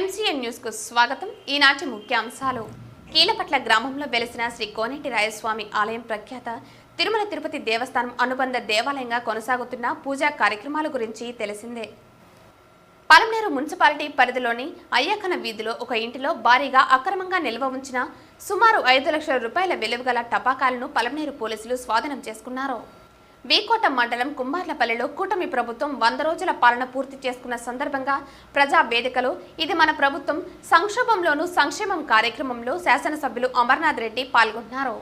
MCN news కు స్వాగతం। ఈనాటి ముఖ్యాంశాలు। కీలపట్ల గ్రామంలో వెలిసిన శ్రీ కోనేటి రాయస్వామి ఆలయం ప్రఖ్యాత తిరుమల తిరుపతి దేవస్థానం అనుబంధ దేవాలయంగా కొనసాగుతున్న పూజా కార్యక్రమాల గురించి తెలిసిందే। పలమనేరు మున్సిపాలిటీ పరిధిలోని అయ్యకన వీధిలో ఒక ఇంటిలో భారీగా అక్రమంగా నిల్వ ఉంచిన సుమారు 5 లక్షల రూపాయల విలువగల టపాకాయలను పలమనేరు పోలీసులు స్వాధీనం చేసుకున్నారు। వీకోట మండలం కుంబార్లపల్లిలో కూటమి ప్రభుత్వం 100 రోజుల పాలన పూర్తి చేసుకున్న సందర్భంగా ప్రజా వేదికలో ఇది మన ప్రభుత్వం సంక్షోభంలోనూ సంక్షేమం కార్యక్రమంలో శాసనసభ్యులు అమర్నాథ్ రెడ్డి పాల్గొన్నారు।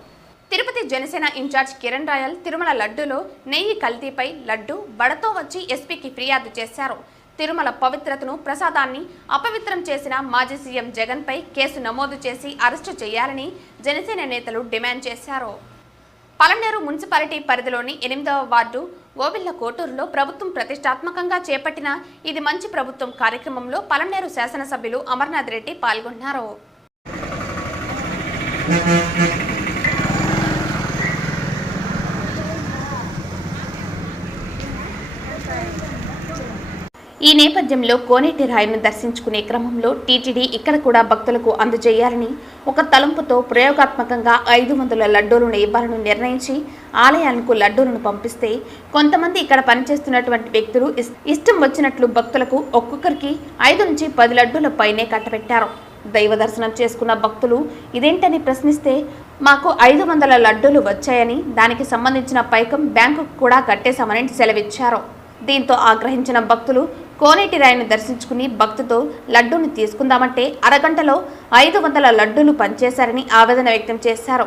తిరుపతి జనసేన ఇన్ఛార్జ్ కిరణ్ రాయల్ తిరుమల లడ్డూలో నెయ్యి కల్తీపై లడ్డు బడతో వచ్చి ఎస్పీకి ఫిర్యాదు చేశారు। తిరుమల పవిత్రతను ప్రసాదాన్ని అపవిత్రం చేసిన మాజీ సీఎం జగన్ పై కేసు నమోదు చేసి అరెస్టు చేయాలని జనసేన నేతలు డిమాండ్ చేశారు। పలమనేరు మున్సిపాలిటీ పరిధిలోని 8వ వార్డు ఓబిళ్ల కోటూరులో ప్రభుత్వం ప్రతిష్టాత్మకంగా చేపట్టిన ఇది మంచి ప్రభుత్వం కార్యక్రమంలో పలమనేరు శాసనసభ్యులు అమర్నాథ్ రెడ్డి పాల్గొన్నారు। ఈ నేపథ్యంలో కోనేటి రాయిని దర్శించుకునే క్రమంలో టీటీడీ ఇక్కడ కూడా భక్తులకు అందజేయాలని ఒక తలంపుతో ప్రయోగాత్మకంగా 500 లడ్డూలను ఇవ్వాలని నిర్ణయించి ఆలయాలకు లడ్డూలను పంపిస్తే కొంతమంది ఇక్కడ పనిచేస్తున్నటువంటి వ్యక్తులు ఇష్టం వచ్చినట్లు భక్తులకు ఒక్కొక్కరికి 5 నుంచి 10 లడ్డూల పైనే కట్టబెట్టారు। దైవ దర్శనం చేసుకున్న భక్తులు ఇదేంటని ప్రశ్నిస్తే మాకు 500 లడ్డూలు వచ్చాయని దానికి సంబంధించిన పైకం బ్యాంకుకు కూడా కట్టేశామని సెలవిచ్చారు। దీంతో ఆగ్రహించిన భక్తులు కోనేటి రాయిని దర్శించుకుని భక్తితో లడ్డూని తీసుకుందామంటే అరగంటలో 500 లడ్డూలు పంచేశారని ఆవేదన వ్యక్తం చేశారు।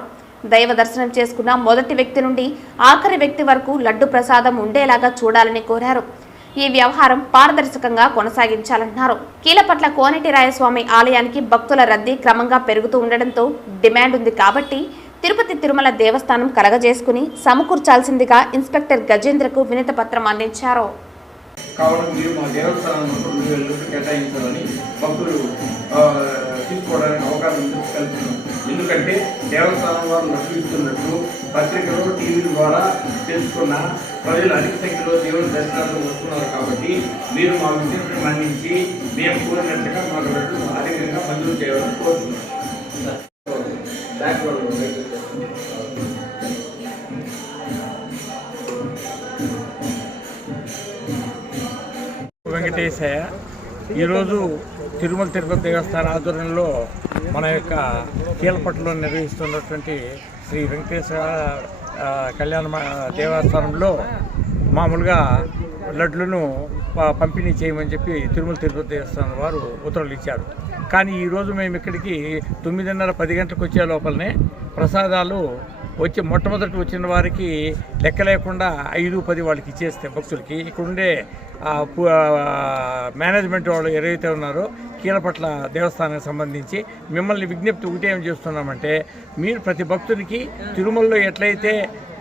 దైవ దర్శనం చేసుకున్న మొదటి వ్యక్తి నుండి ఆఖరి వ్యక్తి వరకు లడ్డు ప్రసాదం ఉండేలాగా చూడాలని కోరారు। ఈ వ్యవహారం పారదర్శకంగా కొనసాగించాలన్నారు। కీలపట్ల కోనేటి రాయస్వామి ఆలయానికి భక్తుల రద్దీ క్రమంగా పెరుగుతూ ఉండడంతో డిమాండ్ ఉంది కాబట్టి తిరుపతి తిరుమల దేవస్థానం కలగజేసుకుని సమకూర్చాల్సిందిగా ఇన్స్పెక్టర్ గజేంద్రకు వినతి పత్రం అందించారు। కావున మీరు మా దేవస్థానంలో 2,000 కేటాయించాలని భక్తులు తీసుకోవడానికి అవకాశం కల్పిస్తున్నాం। ఎందుకంటే దేవస్థానం వారు నడిపిస్తున్నట్టు పత్రికలు టీవీల ద్వారా తెలుసుకున్న ప్రజలు అధిక సంఖ్యలో దేవుని దర్శనాలకు వస్తున్నారు కాబట్టి మీరు మా విజ్ఞప్తిని మన్నించి మేము కోరినట్టుగా మాకు అధికంగా మంజూరు చేయాలని కోరుతున్నాం। వెంకటేశయ్య ఈరోజు తిరుమల తిరుపతి దేవస్థాన ఆధ్వర్యంలో మన యొక్క కీలపట్లలో నిర్వహిస్తున్నటువంటి శ్రీ వెంకటేశ్వర కళ్యాణ దేవస్థానంలో మామూలుగా లడ్లను పంపిణీ చేయమని చెప్పి తిరుమల తిరుపతి దేవస్థానం వారు ఉత్తర్వులు ఇచ్చారు। కానీ ఈరోజు మేము ఇక్కడికి 9:30 10 గంటలకు వచ్చే లోపలనే ప్రసాదాలు మొట్టమొదటి వచ్చిన వారికి లెక్క లేకుండా 5 10 వాళ్ళకి ఇచ్చేస్తే భక్తులకి ఇక్కడ ఉండే మేనేజ్మెంట్ వాళ్ళు ఎవరైతే ఉన్నారో కీలపట్ల దేవస్థానానికి సంబంధించి మిమ్మల్ని విజ్ఞప్తి ఒకటే ఏం చేస్తున్నామంటే మీరు ప్రతి భక్తుడికి తిరుమలలో ఎట్లయితే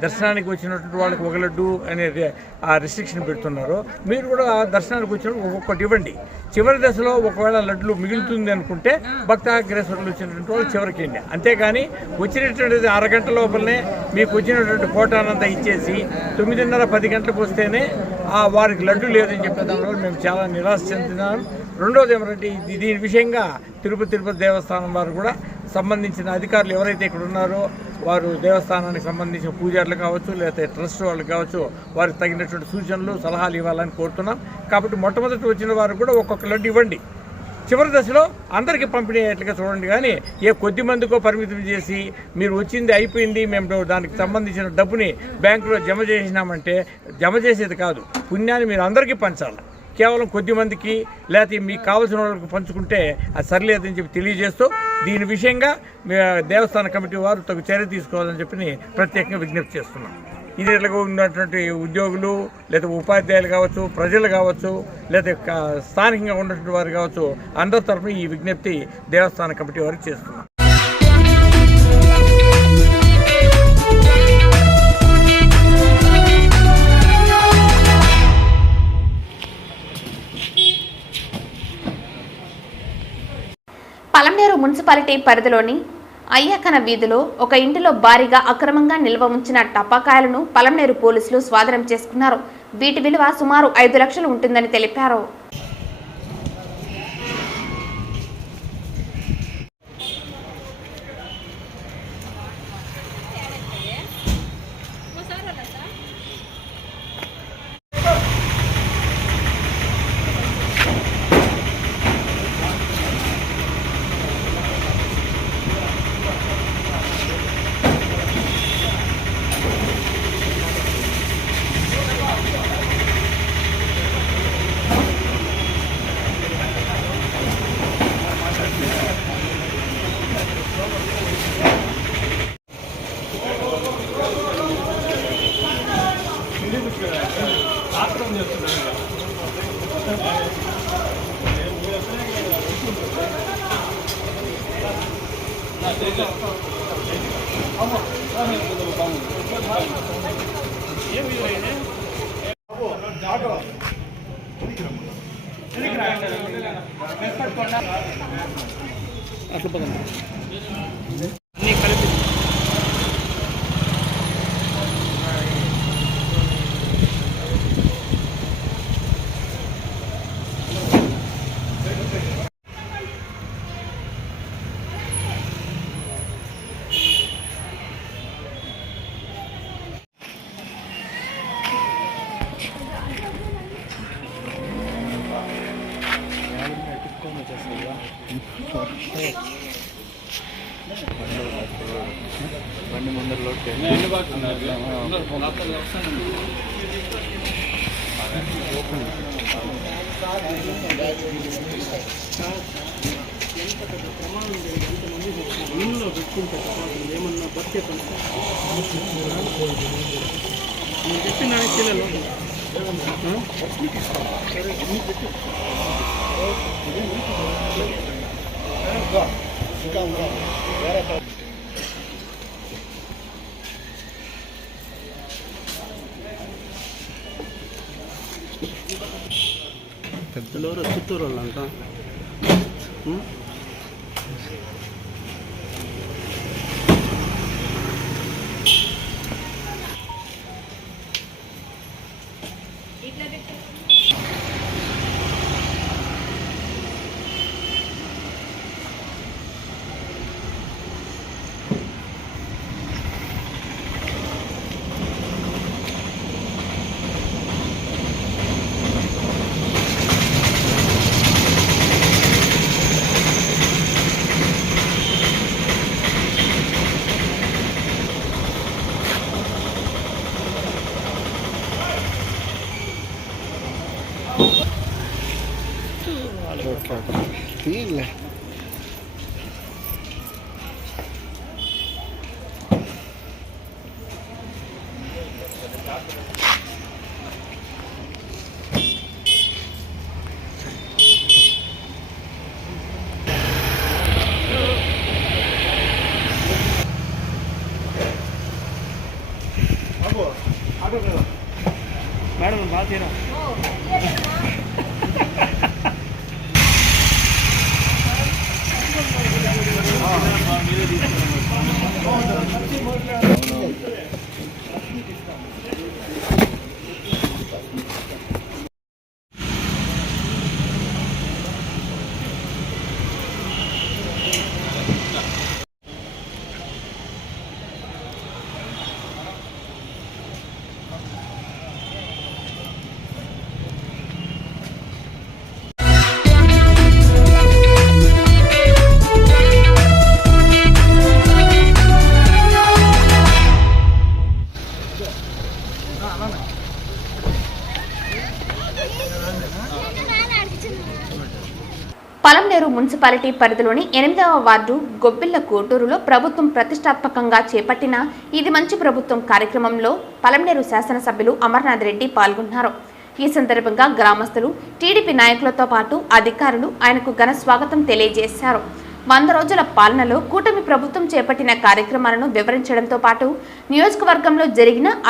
దర్శనానికి వచ్చినటువంటి వాళ్ళకి ఒక లడ్డు అనేది ఆ రిస్ట్రిక్షన్ పెడుతున్నారో మీరు కూడా దర్శనానికి వచ్చినప్పుడు ఒక్కొక్కటి ఇవ్వండి। చివరి దశలో ఒకవేళ లడ్లు మిగులుతుంది అనుకుంటే భక్తాగ్రేసరులు వచ్చినటువంటి వాళ్ళు చివరికి ఇవ్వండి। అంతేగాని వచ్చినటువంటిది అరగంట లోపలనే మీకు వచ్చినటువంటి కోటానంతా ఇచ్చేసి 9:30 10 గంటలకు వస్తేనే వారికి లడ్డు లేదని చెప్పే దానివల్ల మేము చాలా నిరాశ చెందుతున్నాం। రెండోది ఏమంటే దీని విషయంగా తిరుపతి దేవస్థానం వారు కూడా సంబంధించిన అధికారులు ఎవరైతే ఇక్కడ ఉన్నారో వారు దేవస్థానానికి సంబంధించిన పూజారులు కావచ్చు లేకపోతే ట్రస్ట్ వాళ్ళు కావచ్చు వారికి తగినటువంటి సూచనలు సలహాలు ఇవ్వాలని కోరుతున్నాం। కాబట్టి మొట్టమొదటి వచ్చిన వారు కూడా ఒక్కొక్క లడ్డు ఇవ్వండి, చివరి దశలో అందరికీ పంపిణీ అయ్యేట్లుగా చూడండి। కానీ కొద్ది మందికో పరిమితం చేసి మీరు వచ్చింది అయిపోయింది మేము దానికి సంబంధించిన డబ్బుని బ్యాంకులో జమ చేసినామంటే జమ చేసేది కాదు, పుణ్యాన్ని మీరు అందరికీ పంచాలి। కేవలం కొద్ది మందికి లేకపోతే మీకు కావాల్సిన వాళ్ళకి పంచుకుంటే అది సరిలేదని చెప్పి తెలియజేస్తూ దీని విషయంగా దేవస్థాన కమిటీ వారు తగు చర్య తీసుకోవాలని చెప్పి ప్రత్యేకంగా విజ్ఞప్తి చేస్తున్నాం। ఇది ఇలాగ ఉన్నటువంటి ఉద్యోగులు లేదా ఉపాధ్యాయులు కావచ్చు ప్రజలు కావచ్చు లేదా స్థానికంగా ఉన్నటువంటి వారు కావచ్చు అందరి తరఫున ఈ విజ్ఞప్తి దేవస్థాన కమిటీ వారికి చేస్తున్నాం। పలమనేరు మున్సిపాలిటీ పరిధిలోని అయ్యకన వీధిలో ఒక ఇంటిలో భారీగా అక్రమంగా నిల్వ ఉంచిన టపాకాయలను పలమనేరు పోలీసులు స్వాధీనం చేసుకున్నారు। వీటి విలువ సుమారు 5 లక్షలు ఉంటుందని తెలిపారు। బండి ముందర లోడ్ ఏమన్నా బతికే చెప్పిన పిల్లలు పెద్దలూరు చిత్తూరు వాళ్ళంట తీయలే మేడం బాగా తీరా పలంనేరు మున్సిపాలిటీ పరిధిలోని 8వ వార్డు గొబ్బిళ్ల కోటూరులో ప్రభుత్వం ప్రతిష్టాత్మకంగా చేపట్టిన ఇది మంచి ప్రభుత్వం కార్యక్రమంలో పలంనేరు శాసనసభ్యులు అమర్నాథ్ రెడ్డి పాల్గొన్నారు. ఈ సందర్భంగా గ్రామస్తులు, టీడీపీ నాయకులతో పాటు అధికారులు ఆయనకు ఘన స్వాగతం తెలియజేశారు. 100 రోజుల పాలనలో కూటమి ప్రభుత్వం చేపట్టిన కార్యక్రమాలను వివరించడంతో పాటు నియోజకవర్గంలో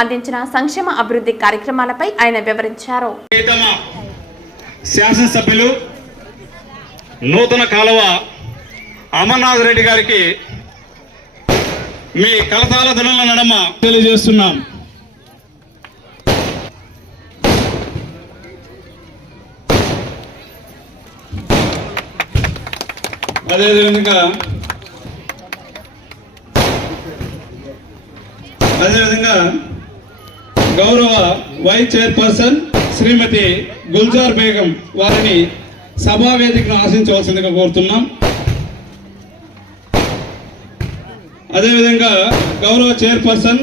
అందించిన సంక్షేమ అభివృద్ధి కార్యక్రమాలపై ఆయన వివరించారు. శాసనసభ్యులు నూతన కాలువ అమర్నాథ్ రెడ్డి గారికి మీ కలతాల ధనుల నడమ తెలియజేస్తున్నాం. అదేవిధంగా గౌరవ వైస్ చైర్పర్సన్ శ్రీమతి గుల్జార్ బేగం వారిని సభా వేదికను ఆశించవలసిందిగా కోరుతున్నాం. అదేవిధంగా గౌరవ చైర్పర్సన్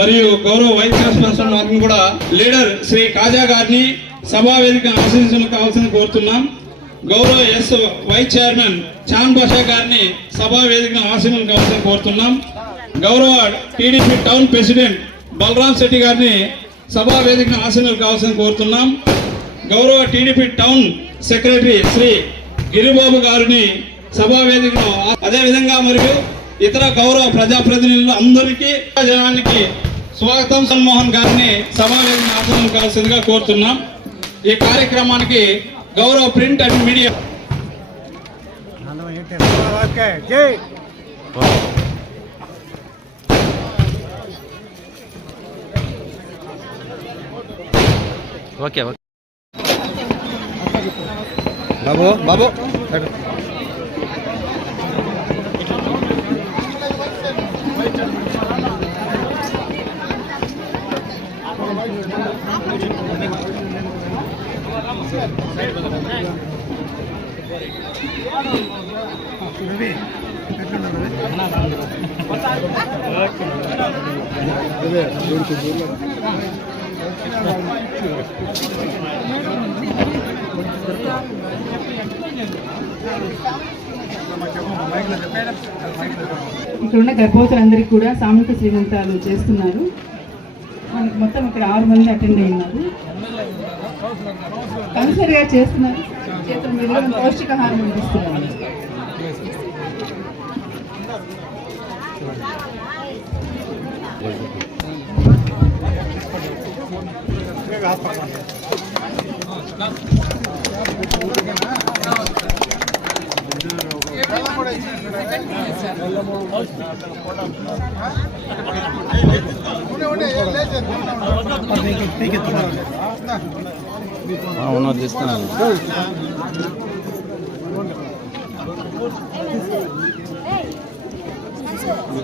మరియు గౌరవ వైస్ చైర్పర్సన్ వారిని కూడా లీడర్ శ్రీ కాజా గారిని సభా వేదికను ఆశించవలసిందిగా కోరుతున్నాం. గౌరవ S vice chairman Chan Basha గారిని సభా వేదికను ఆశించవలసిందిగా కోరుతున్నాం. గౌరవ TDP town president Balaram Shetty గారిని సభా వేదికను ఆశీనులు కోరుతున్నాం. గౌరవ TDP town secretary Shri Giribabu గారిని సభా వేదికను, అదేవిధంగా మరియు ఇతర గౌరవ ప్రజాప్రతినిధులు అందరికీ జనానికి స్వాగతం. మోహన్ గారిని సమావేశం ఆశీర్వదించాల్సిందిగా కోరుతున్నాం. ఈ కార్యక్రమానికి గౌరవ ప్రింట్ అండ్ మీడియా ఓకే బాబు బాబు ఇక్కడున్న గర్భవతులందరికీ కూడా సామూహిక శ్రీమంతాలు చేస్తున్నారు. మనకి మొత్తం ఇక్కడ 6 మంది అటెండ్ అయినారు. కౌన్సిలర్ గారు చేస్తున్నారు. చేతుల మీదుగా పౌష్టికాహారం అందిస్తున్నారు. తీస్తున్నాను.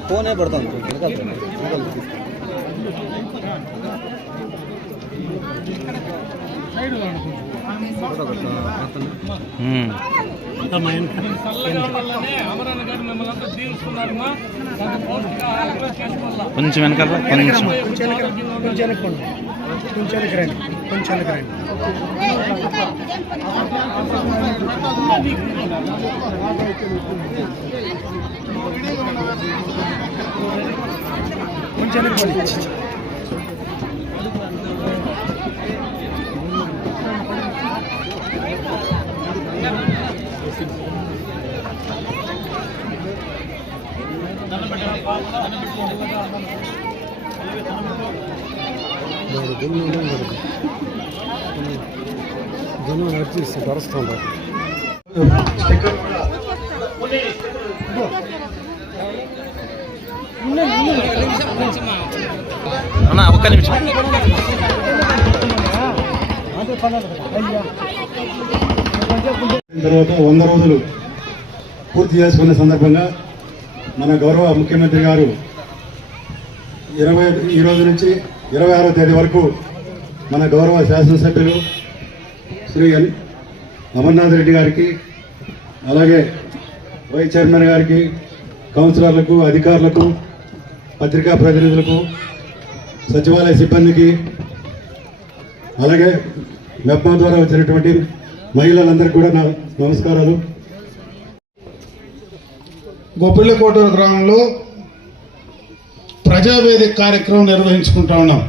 ఫోనే పడతాను. కొంచెం వెనకాల అన్నా ఒక్క నిమిషం. తర్వాత 100 రోజులు పూర్తి చేసుకున్న సందర్భంగా మన గౌరవ ముఖ్యమంత్రి గారు ఈ రోజు నుంచి 26వ తేదీ వరకు మన గౌరవ శాసనసభ్యులు శ్రీ అమర్నాథ్ రెడ్డి గారికి, అలాగే వైస్ చైర్మన్ గారికి, కౌన్సిలర్లకు, అధికారులకు, పత్రికా ప్రతినిధులకు, సచివాలయ సిబ్బందికి, అలాగే మెప్మా ద్వారా వచ్చినటువంటి మహిళలందరికీ కూడా నా నమస్కారాలు. గొప్పిళ్ళకోట గ్రామంలో ప్రజావేదిక కార్యక్రమం నిర్వహించుకుంటా ఉన్నాం.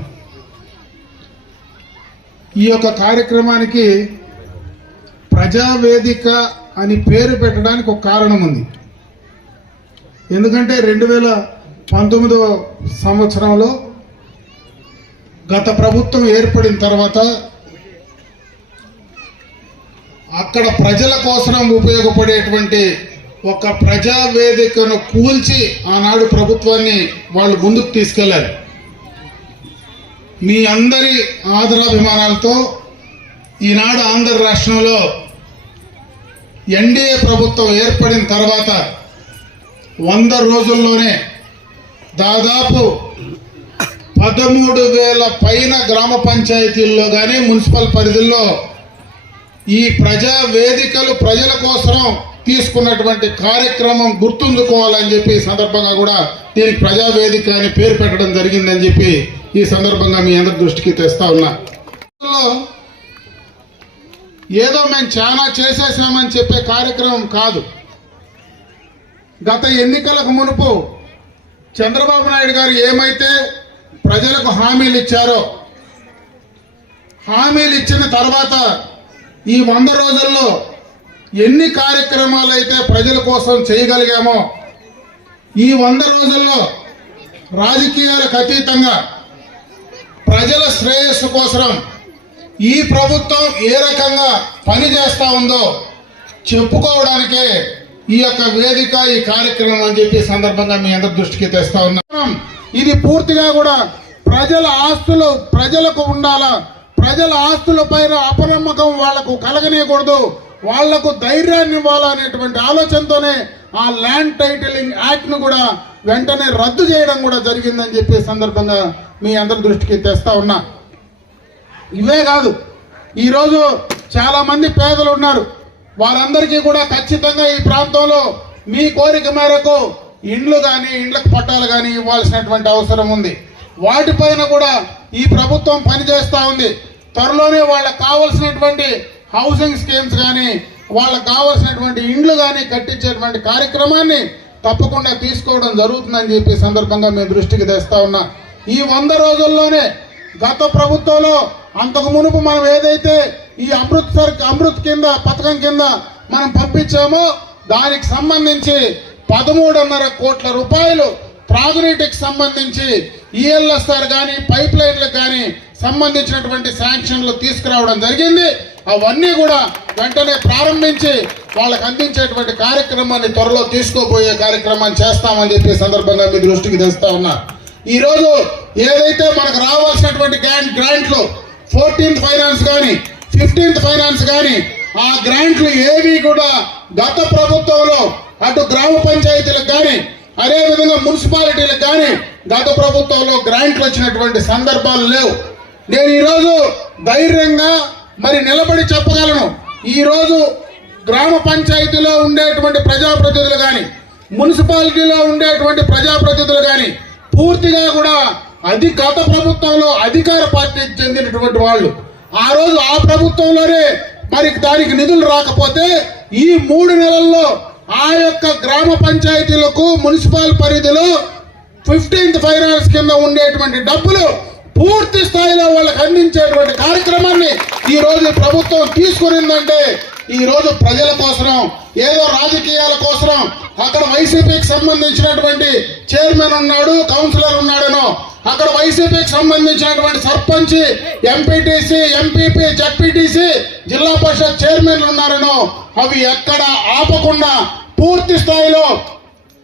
ఈ యొక్క కార్యక్రమానికి ప్రజావేదిక అని పేరు పెట్టడానికి ఒక కారణం ఉంది. ఎందుకంటే 2019వ సంవత్సరంలో గత ప్రభుత్వం ఏర్పడిన తర్వాత అక్కడ ప్రజల కోసం ఉపయోగపడేటువంటి ఒక ప్రజావేదికను కూల్చి ఆనాడు ప్రభుత్వాన్ని వాళ్ళు ముందుకు తీసుకెళ్లారు. మీ అందరి ఆదరాభిమానాలతో ఈనాడు ఆంధ్ర రాష్ట్రంలో ఎన్డీఏ ప్రభుత్వం ఏర్పడిన తర్వాత 100 రోజుల్లోనే దాదాపు 13,000 పైన గ్రామ పంచాయతీల్లో కానీ మున్సిపల్ పరిధిలో ఈ ప్రజా వేదికలు ప్రజల కోసం తీసుకున్నటువంటి కార్యక్రమం గుర్తుంచుకోవాలని చెప్పి ఈ సందర్భంగా కూడా దీనికి ప్రజావేదిక అని పేరు పెట్టడం జరిగిందని చెప్పి ఈ సందర్భంగా మీ అందరి దృష్టికి తెస్తా ఉన్నా. ఏదో మేము చాలా చేసేసామని చెప్పే కార్యక్రమం కాదు. గత ఎన్నికలకు మునుపు చంద్రబాబు నాయుడు గారు ఏమైతే ప్రజలకు హామీలు ఇచ్చారో, హామీలు ఇచ్చిన తర్వాత ఈ 100 రోజుల్లో ఎన్ని కార్యక్రమాలు అయితే ప్రజల కోసం చేయగలిగామో ఈ 100 రోజుల్లో రాజకీయాలకు అతీతంగా ప్రజల శ్రేయస్సు కోసం ఈ ప్రభుత్వం ఏ రకంగా పనిచేస్తా ఉందో చెప్పుకోవడానికే ఈ యొక్క వేదిక, ఈ కార్యక్రమం అని చెప్పి సందర్భంగా మీ అందరి దృష్టికి తెస్తా ఉన్నాం. ఇది పూర్తిగా కూడా ప్రజల ఆస్తులు ప్రజలకు ఉండాలా, ప్రజల ఆస్తుల పైన అపనమ్మకం వాళ్లకు కలగనీయకూడదు, వాళ్లకు ధైర్యాన్ని ఇవ్వాలనేటువంటి ఆలోచనతోనే ఆ ల్యాండ్ టైటిలింగ్ యాక్ట్ ను కూడా వెంటనే రద్దు చేయడం కూడా జరిగిందని చెప్పి సందర్భంగా మీ అందరి దృష్టికి తెస్తా ఉన్నా. ఇవే కాదు, ఈరోజు చాలా మంది పేదలు ఉన్నారు, వారందరికీ కూడా ఖచ్చితంగా ఈ ప్రాంతంలో మీ కోరిక మేరకు ఇండ్లు కానీ ఇండ్లకు పట్టాలు కానీ ఇవ్వాల్సినటువంటి అవసరం ఉంది. వాటిపైన కూడా ఈ ప్రభుత్వం పనిచేస్తూ ఉంది. త్వరలోనే వాళ్ళకు కావాల్సినటువంటి హౌసింగ్ స్కీమ్స్ కానీ వాళ్ళకు కావాల్సినటువంటి ఇండ్లు కానీ కట్టించేటువంటి కార్యక్రమాన్ని తప్పకుండా తీసుకోవడం జరుగుతుందని చెప్పి సందర్భంగా మీ దృష్టికి తెస్తా ఉన్నా. ఈ 100 రోజుల్లోనే గత ప్రభుత్వంలో అంతకు మునుపు మనం ఏదైతే ఈ అమృత్ కింద పథకం కింద మనం పంపించామో దానికి సంబంధించి 13.5 కోట్ల రూపాయలు త్రాగునీటికి సంబంధించి ఈఎల్ఎస్ఆర్ కానీ పైప్ లైన్లకు కానీ సంబంధించినటువంటి శాంక్షన్లు తీసుకురావడం జరిగింది. అవన్నీ కూడా వెంటనే ప్రారంభించి వాళ్ళకి అందించేటువంటి కార్యక్రమాన్ని త్వరలో తీసుకోబోయే కార్యక్రమాన్ని చేస్తామని చెప్పి సందర్భంగా మీ దృష్టికి తెస్తా ఉన్నా. ఈరోజు ఏదైతే మనకు రావాల్సినటువంటి గ్రాంట్లు 14th ఫైనాన్స్ కానీ 15th ఫైనాన్స్ కానీ ఆ గ్రాంట్లు ఏవి కూడా గత ప్రభుత్వంలో అటు గ్రామ పంచాయతీలకు కానీ అదేవిధంగా మున్సిపాలిటీలకు కానీ గత ప్రభుత్వంలో గ్రాంట్లు వచ్చినటువంటి సందర్భాలు లేవు. నేను ఈరోజు ధైర్యంగా మరి నిలబడి చెప్పగలను, ఈరోజు గ్రామ పంచాయతీలో ఉండేటువంటి ప్రజాప్రతినిధులు కానీ మున్సిపాలిటీలో ఉండేటువంటి ప్రజాప్రతినిధులు కానీ పూర్తిగా కూడా అది గత ప్రభుత్వంలో అధికార పార్టీకి చెందినటువంటి వాళ్ళు. ఆ రోజు ఆ ప్రభుత్వంలోనే మరి దానికి నిధులు రాకపోతే ఈ 3 నెలల్లో ఆ యొక్క గ్రామ పంచాయతీలకు మున్సిపల్ పరిధిలో 15th ఫైనాన్స్ కింద ఉండేటువంటి డబ్బులు పూర్తి స్థాయిలో వాళ్ళకి అందించేటువంటి కార్యక్రమాన్ని ఈ రోజు ప్రభుత్వం తీసుకునిందంటే ఈ రోజు ప్రజల కోసం, ఏదో రాజకీయాల కోసం అక్కడ వైసీపీకి సంబంధించినటువంటి చైర్మన్ ఉన్నాడు, కౌన్సిలర్ ఉన్నాడనో, అక్కడ వైసీపీకి సంబంధించినటువంటి సర్పంచ్, ఎంపీటీసీ, ఎంపీపీ, జడ్పీటీసీ, జిల్లా పరిషత్ చైర్మన్లు ఉన్నారనో అవి ఎక్కడ ఆపకుండా పూర్తి స్థాయిలో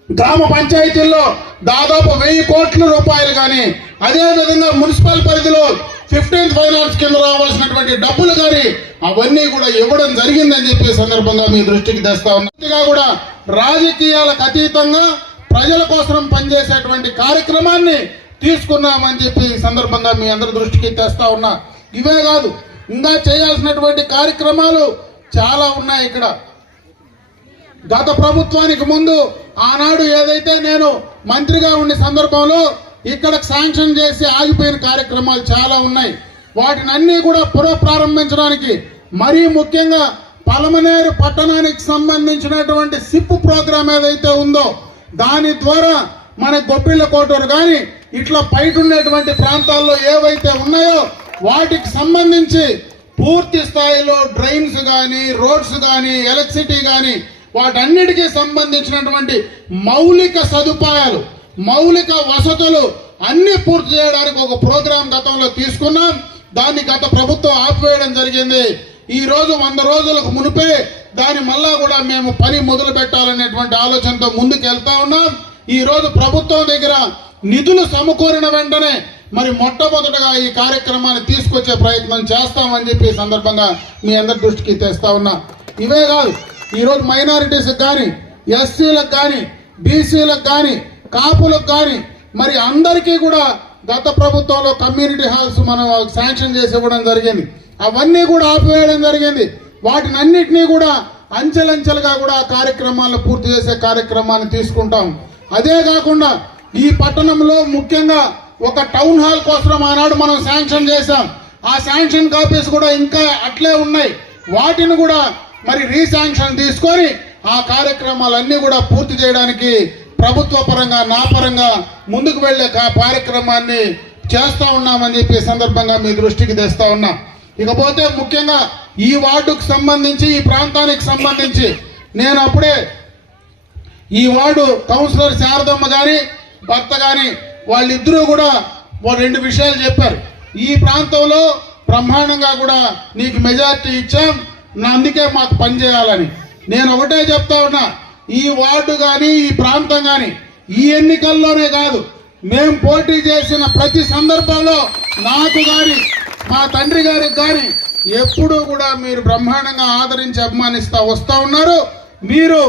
గ్రామ పంచాయతీల్లో దాదాపు 1000 కోట్ల రూపాయలు కానీ అదేవిధంగా మున్సిపల్ పరిధిలో 15th ఫైనాన్స్ కింద రావాల్సినటువంటి డబ్బులు కానీ అవన్నీ కూడా ఇవ్వడం జరిగిందని చెప్పే సందర్భంగా మీ దృష్టికి తెస్తా ఉన్నా. కూడా రాజకీయాలకు అతీతంగా ప్రజల కోసం పనిచేసేటువంటి కార్యక్రమాన్ని తీసుకున్నామని చెప్పి ఈ సందర్భంగా మీ అందరి దృష్టికి తెస్తా ఉన్నా. ఇవే కాదు, ఇంకా చేయాల్సినటువంటి కార్యక్రమాలు చాలా ఉన్నాయి. ఇక్కడ గత ప్రభుత్వానికి ముందు ఆనాడు ఏదైతే నేను మంత్రిగా ఉండే సందర్భంలో ఇక్కడ శాంక్షన్ చేసి ఆగిపోయిన కార్యక్రమాలు చాలా ఉన్నాయి. వాటిని అన్ని కూడా పునఃప్రారంభించడానికి మరీ ముఖ్యంగా పలమనేరు పట్టణానికి సంబంధించినటువంటి సిప్ ప్రోగ్రాం ఏదైతే ఉందో దాని ద్వారా మన గొప్పిళ్ళ కోటూరు కానీ ఇట్లా బయట ఉండేటువంటి ప్రాంతాల్లో ఏవైతే ఉన్నాయో వాటికి సంబంధించి పూర్తి స్థాయిలో డ్రైన్స్ కానీ రోడ్స్ కానీ ఎలక్ట్రిసిటీ కానీ వాటన్నిటికీ సంబంధించినటువంటి మౌలిక సదుపాయాలు, మౌలిక వసతులు అన్ని పూర్తి చేయడానికి ఒక ప్రోగ్రాం గతంలో తీసుకున్నాం. దాన్ని గత ప్రభుత్వం ఆపివేయడం జరిగింది. ఈ రోజు 100 రోజులకు మునిపే దాని మళ్ళా కూడా మేము పని మొదలు పెట్టాలనేటువంటి ఆలోచనతో ముందుకు వెళ్తా ఉన్నాం. ఈ రోజు ప్రభుత్వం దగ్గర నిధులు సమకూరిన వెంటనే మరి మొట్టమొదటగా ఈ కార్యక్రమాన్ని తీసుకొచ్చే ప్రయత్నం చేస్తామని చెప్పి సందర్భంగా మీ అందరి దృష్టికి తెస్తా ఉన్నా. ఇవే కాదు, ఈరోజు మైనారిటీస్కి కానీ ఎస్సీలకు కానీ బీసీలకు కానీ కాపులకు కానీ మరి అందరికీ కూడా గత ప్రభుత్వంలో కమ్యూనిటీ హాల్స్ మనం శాంక్షన్ చేసి ఇవ్వడం జరిగింది. అవన్నీ కూడా ఆపివేయడం జరిగింది. వాటిని అన్నిటినీ కూడా అంచెలంచెలుగా కూడా కార్యక్రమాలను పూర్తి చేసే కార్యక్రమాన్ని తీసుకుంటాం. అదే కాకుండా ఈ పట్టణంలో ముఖ్యంగా ఒక టౌన్ హాల్ కోసం ఆనాడు మనం శాంక్షన్ చేశాం. ఆ శాంక్షన్ కాపీస్ కూడా ఇంకా అట్లే ఉన్నాయి. వాటిని కూడా మరి రీశాంక్షన్ తీసుకొని ఆ కార్యక్రమాలన్నీ కూడా పూర్తి చేయడానికి ప్రభుత్వ పరంగా నా పరంగా ముందుకు వెళ్లే కార్యక్రమాన్ని చేస్తా ఉన్నామని చెప్పి సందర్భంగా మీ దృష్టికి తెస్తా ఉన్నా. ఇకపోతే ముఖ్యంగా ఈ వార్డుకు సంబంధించి, ఈ ప్రాంతానికి సంబంధించి నేను అప్పుడే ఈ వార్డు కౌన్సిలర్ శారదమ్మ కానీ భర్త కానీ వాళ్ళిద్దరూ కూడా రెండు విషయాలు చెప్పారు. ఈ ప్రాంతంలో బ్రహ్మాండంగా కూడా నీకు మెజారిటీ ఇచ్చాం, అందుకే మాకు పనిచేయాలని. నేను ఒకటే చెప్తా ఉన్నా, ఈ వార్డు కానీ ఈ ప్రాంతం కానీ ఈ ఎన్నికల్లోనే కాదు, మేము పోటీ చేసిన ప్రతి సందర్భంలో నాకు కానీ మా తండ్రి గారికి కానీ ఎప్పుడూ కూడా మీరు బ్రహ్మాండంగా ఆదరించి అభిమానిస్తా వస్తూ ఉన్నారు. మీరు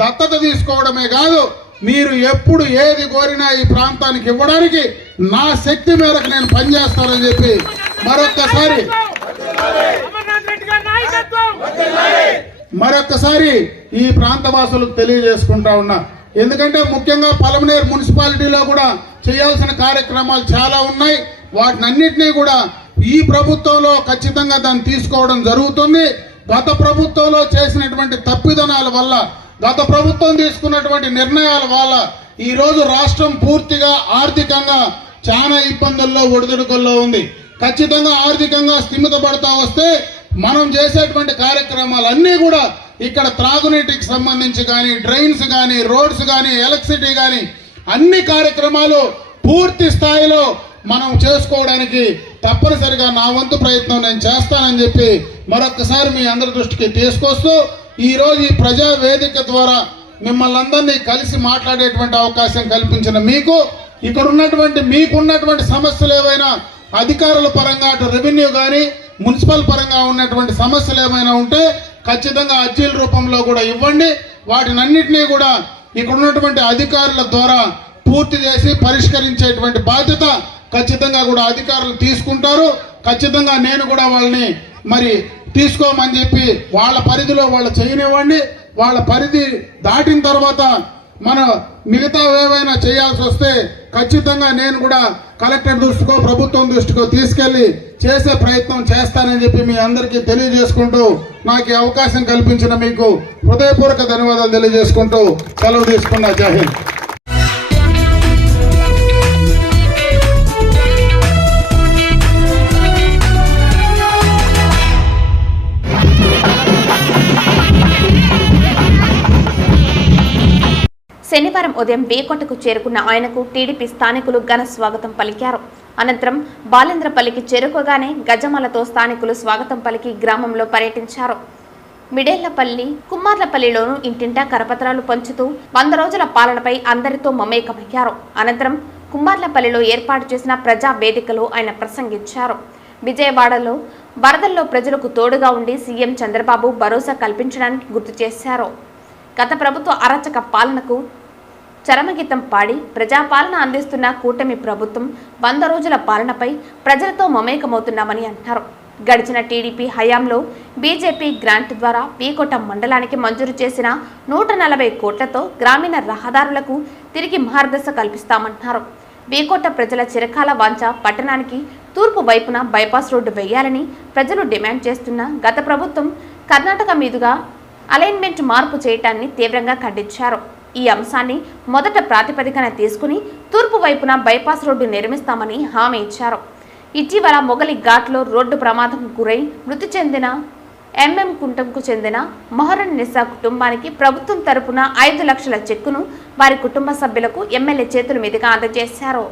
దత్తత తీసుకోవడమే కాదు, మీరు ఎప్పుడు ఏది కోరినా ఈ ప్రాంతానికి ఇవ్వడానికి నా శక్తి మేరకు నేను పనిచేస్తానని చెప్పి మరొక్కసారి ఈ ప్రాంత వాసులకు తెలియజేసుకుంటా ఉన్నా. ఎందుకంటే ముఖ్యంగా పలమనేరు మున్సిపాలిటీలో కూడా చేయాల్సిన కార్యక్రమాలు చాలా ఉన్నాయి. వాటినన్నింటినీ కూడా ఈ ప్రభుత్వంలో ఖచ్చితంగా దాన్ని తీసుకోవడం జరుగుతుంది. గత ప్రభుత్వంలో చేసినటువంటి తప్పిదనాల వల్ల, గత ప్రభుత్వం తీసుకున్నటువంటి నిర్ణయాల వల్ల ఈరోజు రాష్ట్రం పూర్తిగా ఆర్థికంగా చాలా ఇబ్బందుల్లో ఒడిదుడుకుల్లో ఉంది. ఖచ్చితంగా ఆర్థికంగా స్థిమితపడతా వస్తే మనం చేసేటువంటి కార్యక్రమాలన్నీ కూడా ఇక్కడ త్రాగునీటికి సంబంధించి కానీ, డ్రైన్స్ కానీ, రోడ్స్ కానీ, ఎలక్ట్రిసిటీ కానీ అన్ని కార్యక్రమాలు పూర్తి స్థాయిలో మనం చేసుకోవడానికి తప్పనిసరిగా నా వంతు ప్రయత్నం నేను చేస్తానని చెప్పి మరొకసారి మీ అందరి దృష్టికి తీసుకొస్తూ ఈరోజు ఈ ప్రజా వేదిక ద్వారా మిమ్మల్ని అందరినీ కలిసి మాట్లాడేటువంటి అవకాశం కల్పించిన మీకు, ఇక్కడ ఉన్నటువంటి మీకున్నటువంటి సమస్యలు ఏవైనా అధికారుల పరంగా అటు రెవెన్యూ కానీ మున్సిపల్ పరంగా ఉన్నటువంటి సమస్యలు ఏమైనా ఉంటే ఖచ్చితంగా అర్జీల రూపంలో కూడా ఇవ్వండి. వాటినన్నింటినీ కూడా ఇక్కడ ఉన్నటువంటి అధికారుల ద్వారా పూర్తి చేసి పరిష్కరించేటువంటి బాధ్యత ఖచ్చితంగా కూడా అధికారులు తీసుకుంటారు. ఖచ్చితంగా నేను కూడా వాళ్ళని మరి తీసుకోమని చెప్పి వాళ్ళ పరిధిలో వాళ్ళు చేయనివ్వండి. వాళ్ళ పరిధి దాటిన తర్వాత మన మిగతా ఏవైనా చేయాల్సి వస్తే ఖచ్చితంగా నేను కూడా కలెక్టర్ దృష్టికో ప్రభుత్వం దృష్టికో తీసుకెళ్లి చేసే ప్రయత్నం చేస్తానని చెప్పి మీ అందరికీ తెలియజేసుకుంటూ నాకు ఈ అవకాశం కల్పించిన మీకు హృదయపూర్వక ధన్యవాదాలు తెలియజేసుకుంటూ సెలవు తీసుకున్నా. జై హింద్. శనివారం ఉదయం వేకోటకు చేరుకున్న ఆయనకు టీడీపీ స్థానికులు ఘన స్వాగతం పలికారు. అనంతరం బాలేంద్రపల్లికి చేరుకోగానే గజమాలతో స్థానికులు స్వాగతం పలికి గ్రామంలో పర్యటించారు. మిడేళ్లపల్లి, కుమ్మార్లపల్లిలోనూ ఇంటింటా కరపత్రాలు పంచుతూ 100 రోజుల పాలనపై అందరితో మమేకమయ్యారు. అనంతరం కుమ్మార్లపల్లిలో ఏర్పాటు చేసిన ప్రజా వేదికలో ఆయన ప్రసంగించారు. విజయవాడలో వరదల్లో ప్రజలకు తోడుగా ఉండి సీఎం చంద్రబాబు భరోసా కల్పించడానికి గుర్తు చేశారు. గత ప్రభుత్వ అరాచక పాలనకు చరమగీతం పాడి ప్రజాపాలన అందిస్తున్న కూటమి ప్రభుత్వం 100 రోజుల పాలనపై ప్రజలతో మమేకమవుతున్నామని అన్నారు. గడిచిన టీడీపీ హయాంలో బీజేపీ గ్రాంట్ ద్వారా వీకోట మండలానికి మంజూరు చేసిన 140 కోట్లతో గ్రామీణ రహదారులకు తిరిగి మార్గదర్శ కల్పిస్తామన్నారు. వీకోట ప్రజల చిరకాల వాంఛ పట్టణానికి తూర్పు వైపున బైపాస్ రోడ్డు వేయాలని ప్రజలు డిమాండ్ చేస్తున్న గత ప్రభుత్వం కర్ణాటక మీదుగా అలైన్మెంట్ మార్పు చేయటాన్ని తీవ్రంగా ఖండించారు. ఈ అంశాన్ని మొదట ప్రాతిపదికన తీసుకుని తూర్పు వైపున బైపాస్ రోడ్డు నిర్మిస్తామని హామీ ఇచ్చారు. ఇటీవల మొగలి ఘాట్లో రోడ్డు ప్రమాదం గురై మృతి చెందిన ఎంఎం కుంటంకు చెందిన మొహరన్ నిసా కుటుంబానికి ప్రభుత్వం తరపున 5 లక్షల చెక్కును వారి కుటుంబ సభ్యులకు ఎమ్మెల్యే చేతుల మీదుగా అందజేశారు.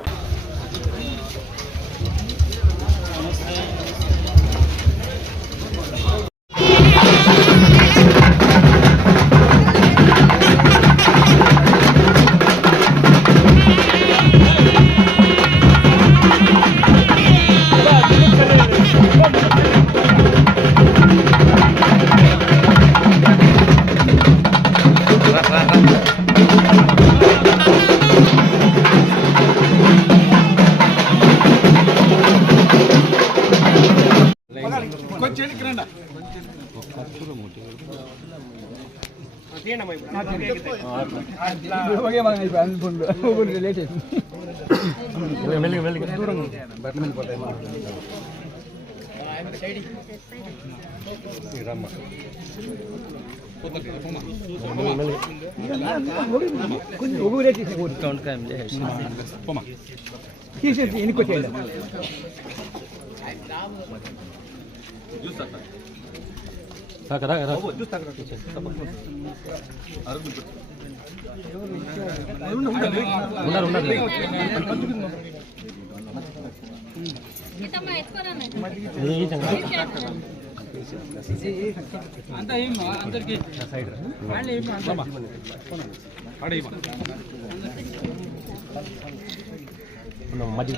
మజ్జిగ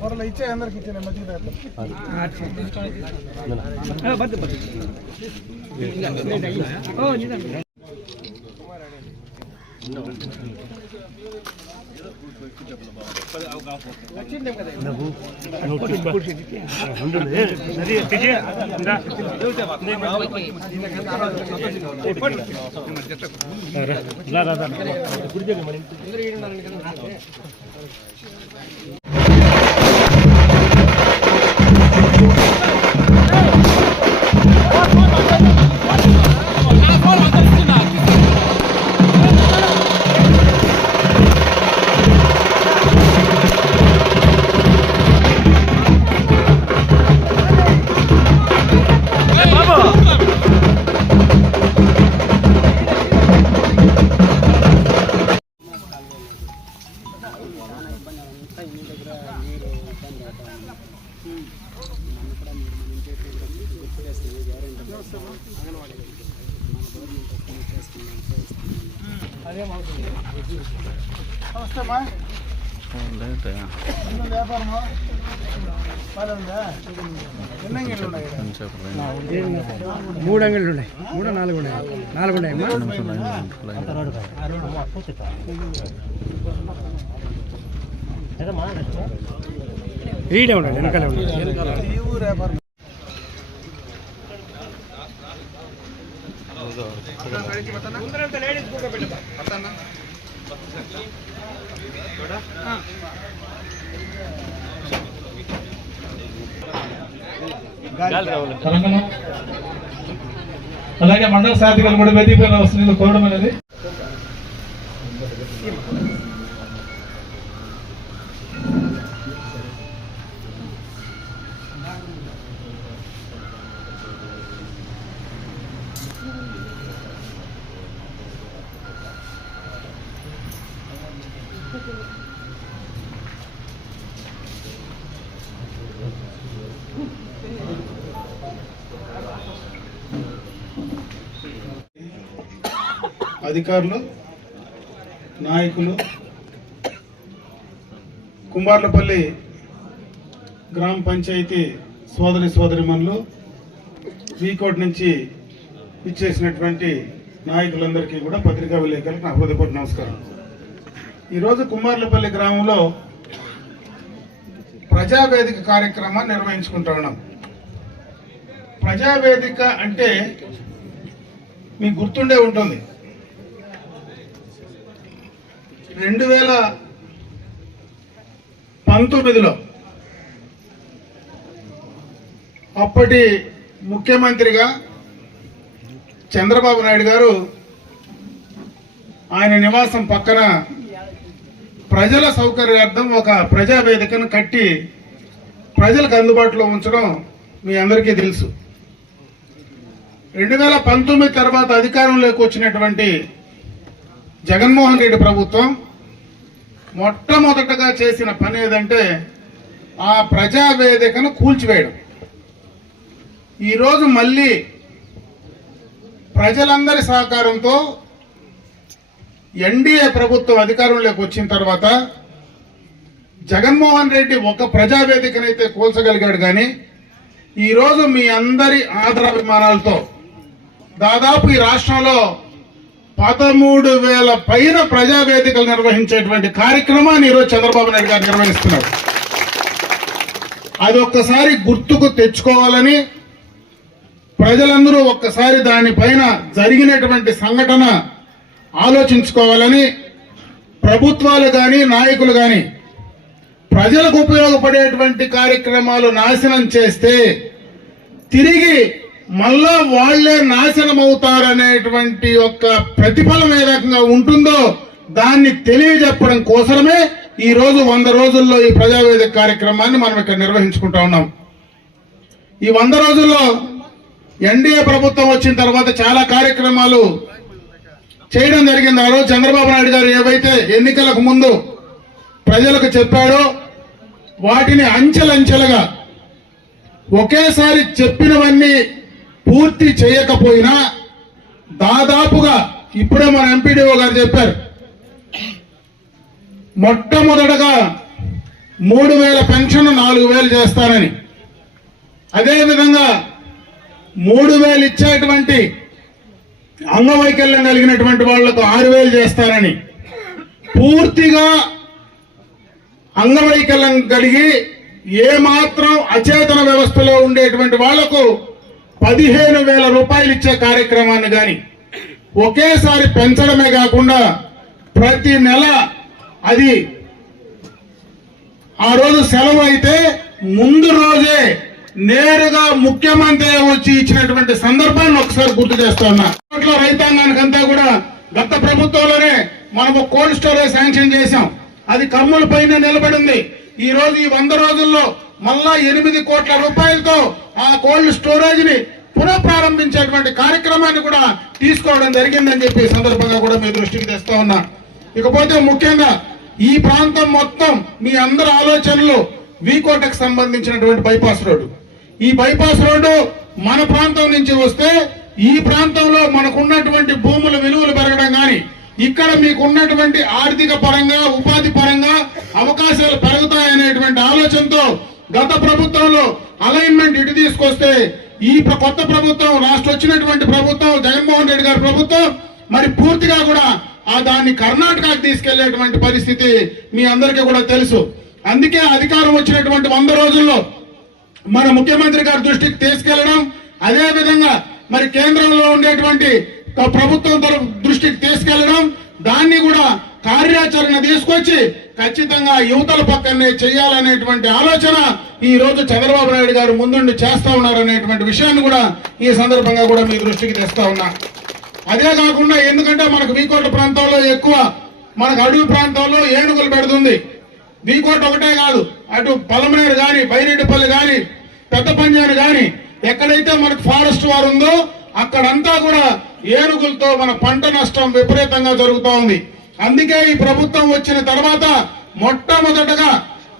పర్వాలేదు ఇచ్చే అందరికి ఇచ్చే మజ్జిగ వ్యాపారమా 3 అంగళ్ళు ఉన్నాయి, 3 4 ఉన్నాయి, 4 ఉన్నాయి. ఈడే ఉండండి, వెనకాలే ఉండండి. ఈ ఊరు వ్యాపారం అలాగే మండల సాధికారులు కూడా వేదికగా వస్తుంది కోరడం అనేది. అధికారులు, నాయకులు, కుమార్లపల్లి గ్రామ పంచాయతీ సోదరిమణులు, వీకోట్ నుంచి ఇచ్చేసినటువంటి నాయకులందరికీ కూడా పత్రికా విలేకరులకు నా హృదయపూర్వక నమస్కారం. ఈరోజు కుమార్లపల్లి గ్రామంలో ప్రజావేదిక కార్యక్రమాన్ని నిర్వహించుకుంటా ఉన్నాం. ప్రజావేదిక అంటే మీకు గుర్తుండే ఉంటుంది, 2019లో అప్పటి ముఖ్యమంత్రిగా చంద్రబాబు నాయుడు గారు ఆయన నివాసం పక్కన ప్రజల సౌకర్యార్థం ఒక ప్రజావేదికను కట్టి ప్రజలకు అందుబాటులో ఉంచడం మీ అందరికీ తెలుసు. 2019 తర్వాత అధికారంలోకి వచ్చినటువంటి జగన్మోహన్ రెడ్డి ప్రభుత్వం మొట్టమొదటగా చేసిన పని ఏదంటే ఆ ప్రజావేదికను కూల్చివేయడం. ఈరోజు మళ్ళీ ప్రజలందరి సహకారంతో ఎన్డీఏ ప్రభుత్వం అధికారంలోకి వచ్చిన తర్వాత జగన్మోహన్ రెడ్డి ఒక ప్రజావేదికనైతే కూల్చగలిగాడు, కానీ ఈరోజు మీ అందరి ఆదరాభిమానాలతో దాదాపు ఈ రాష్ట్రంలో 13,000 పైన ప్రజావేదికలు నిర్వహించేటువంటి కార్యక్రమాన్ని ఈరోజు చంద్రబాబు నాయుడు గారు నిర్వహిస్తున్నారు. అది ఒక్కసారి గుర్తుకు తెచ్చుకోవాలని, ప్రజలందరూ ఒక్కసారి దానిపైన జరిగినటువంటి సంఘటన ఆలోచించుకోవాలని, ప్రభుత్వాలు కానీ నాయకులు కానీ ప్రజలకు ఉపయోగపడేటువంటి కార్యక్రమాలు నాశనం చేస్తే తిరిగి మళ్ళా వాళ్లే నాశనం అవుతారనేటువంటి ఒక ప్రతిఫలం ఏ రకంగా ఉంటుందో దాన్ని తెలియజెప్పడం కోసమే ఈ రోజు 100 రోజుల్లో ఈ ప్రజావేదిక కార్యక్రమాన్ని మనం ఇక్కడ నిర్వహించుకుంటా ఉన్నాం. ఈ 100 రోజుల్లో ఎన్డీఏ ప్రభుత్వం వచ్చిన తర్వాత చాలా కార్యక్రమాలు చేయడం జరిగింది. ఆ రోజు చంద్రబాబు నాయుడు గారు ఏవైతే ఎన్నికలకు ముందు ప్రజలకు చెప్పాడో వాటిని అంచెలంచెలుగా ఒకేసారి చెప్పినవన్నీ పూర్తి చేయకపోయినా దాదాపుగా ఇప్పుడే మన ఎంపీడీఓ గారు చెప్పారు, మొట్టమొదటగా 3,000 పెన్షన్ 4,000 చేస్తానని, అదేవిధంగా 3,000 ఇచ్చేటువంటి అంగవైకల్యం కలిగినటువంటి వాళ్లకు 6,000 చేస్తానని, పూర్తిగా అంగవైకల్యం కలిగి ఏమాత్రం అచేతన వ్యవస్థలో ఉండేటువంటి వాళ్లకు 15,000 రూపాయలు ఇచ్చే కార్యక్రమాన్ని కానీ ఒకేసారి పెంచడమే కాకుండా ప్రతి నెల అది ఆ రోజు సెలవు అయితే ముందు రోజే నేరుగా ముఖ్యమంత్రి వచ్చి ఇచ్చినటువంటి సందర్భాన్ని ఒకసారి గుర్తు చేస్తా ఉన్నా. రైతాంగానికంతా కూడా గత ప్రభుత్వంలోనే మనము కోల్డ్ స్టోరేజ్ శాంక్షన్ చేశాం, అది కమ్ముల పైన నిలబడింది. ఈ రోజు ఈ 100 రోజుల్లో మళ్ళా 8 కోట్ల రూపాయలతో ఆ కోల్డ్ స్టోరేజ్ ని పునఃప్రారంభించేటువంటి కార్యక్రమాన్ని కూడా తీసుకోవడం జరిగిందని చెప్పి సందర్భంగా కూడా మీ దృష్టికి తెస్తా ఉన్నా. ఇకపోతే ముఖ్యంగా ఈ ప్రాంతం మొత్తం మీ అందరి ఆలోచనలు వీకోటకు సంబంధించినటువంటి బైపాస్ రోడ్డు, ఈ బైపాస్ రోడ్డు మన ప్రాంతం నుంచి వస్తే ఈ ప్రాంతంలో మనకున్నటువంటి భూముల విలువలు పెరగడం కానీ ఇక్కడ మీకు ఉన్నటువంటి ఆర్థిక పరంగా ఉపాధి పరంగా అవకాశాలు పెరుగుతాయనేటువంటి ఆలోచనతో గత ప్రభుత్వంలో అలైన్మెంట్ ఇటు తీసుకొస్తే ఈ కొత్త ప్రభుత్వం రాష్ట్ర వచ్చినటువంటి ప్రభుత్వం జగన్మోహన్ రెడ్డి గారి ప్రభుత్వం మరి పూర్తిగా కూడా దాన్ని కర్ణాటకకు తీసుకెళ్లేటువంటి పరిస్థితి మీ అందరికీ కూడా తెలుసు. అందుకే అధికారం వచ్చినటువంటి 100 రోజుల్లో మన ముఖ్యమంత్రి గారి దృష్టికి తీసుకెళ్లడం, అదే విధంగా మరి కేంద్రంలో ఉండేటువంటి ప్రభుత్వం దృష్టికి తీసుకెళ్లడం, దాన్ని కూడా కార్యాచరణ తీసుకొచ్చి ఖచ్చితంగా యువతల పక్కనే చేయాలనేటువంటి ఆలోచన ఈ రోజు చంద్రబాబు నాయుడు గారు ముందుండి చేస్తా ఉన్నారనేటువంటి విషయాన్ని కూడా ఈ సందర్భంగా కూడా మీ దృష్టికి తెస్తా ఉన్నా. అదే కాకుండా ఎందుకంటే మనకు వీకోట ప్రాంతంలో ఎక్కువ మనకు అడవి ప్రాంతంలో ఏనుగులు పెడుతుంది. వీకోట ఒకటే కాదు, అటు పలమనేరు కానీ బైరెడ్డిపల్లి కానీ పెద్ద పంజాని కానీ ఎక్కడైతే మనకు ఫారెస్ట్ వారు ఉందో అక్కడంతా కూడా ఏనుగులతో మన పంట నష్టం విపరీతంగా జరుగుతూ ఉంది. అందుకే ఈ ప్రభుత్వం వచ్చిన తర్వాత మొట్టమొదటగా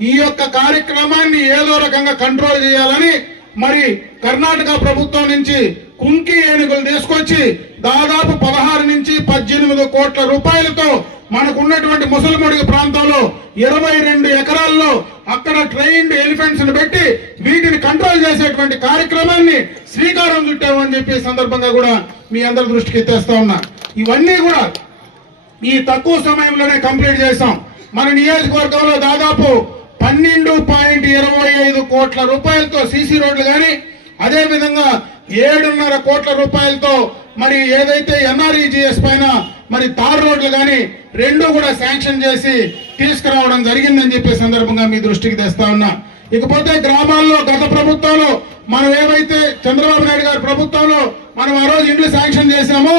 ఈ యొక్క కార్యక్రమాన్ని ఏదో రకంగా కంట్రోల్ చేయాలని మరి కర్ణాటక ప్రభుత్వం నుంచి కుంకి ఏనుగులు తీసుకొచ్చి దాదాపు 16 నుంచి 18 కోట్ల రూపాయలతో మనకున్నటువంటి ముసలిమడుగు ప్రాంతంలో 22 ఎకరాల్లో అక్కడ ట్రైన్డ్ ఎలిఫెంట్స్ ను పెట్టి వీటిని కంట్రోల్ చేసేటువంటి కార్యక్రమాన్ని శ్రీకారం చుట్టామని చెప్పి సందర్భంగా కూడా మీ అందరి దృష్టికి తెస్తా ఉన్నా. ఇవన్నీ కూడా ఈ తక్కువ సమయంలోనే కంప్లీట్ చేశాం. మన నియోజకవర్గంలో దాదాపు 12.25 కోట్ల రూపాయలతో సీసీ రోడ్లు కానీ అదే విధంగా 7.5 కోట్ల రూపాయలతో మరి ఏదైతే ఎన్ఆర్ఈజీఎస్ పైన మరి తార్ రోడ్లు కానీ రెండు కూడా శాంక్షన్ చేసి తీసుకురావడం జరిగిందని చెప్పే సందర్భంగా మీ దృష్టికి తెస్తా ఉన్నా. ఇకపోతే గ్రామాల్లో గత ప్రభుత్వంలో మనం ఏవైతే చంద్రబాబు నాయుడు గారి ప్రభుత్వంలో మనం ఆ రోజు ఇండ్లు శాంక్షన్ చేశామో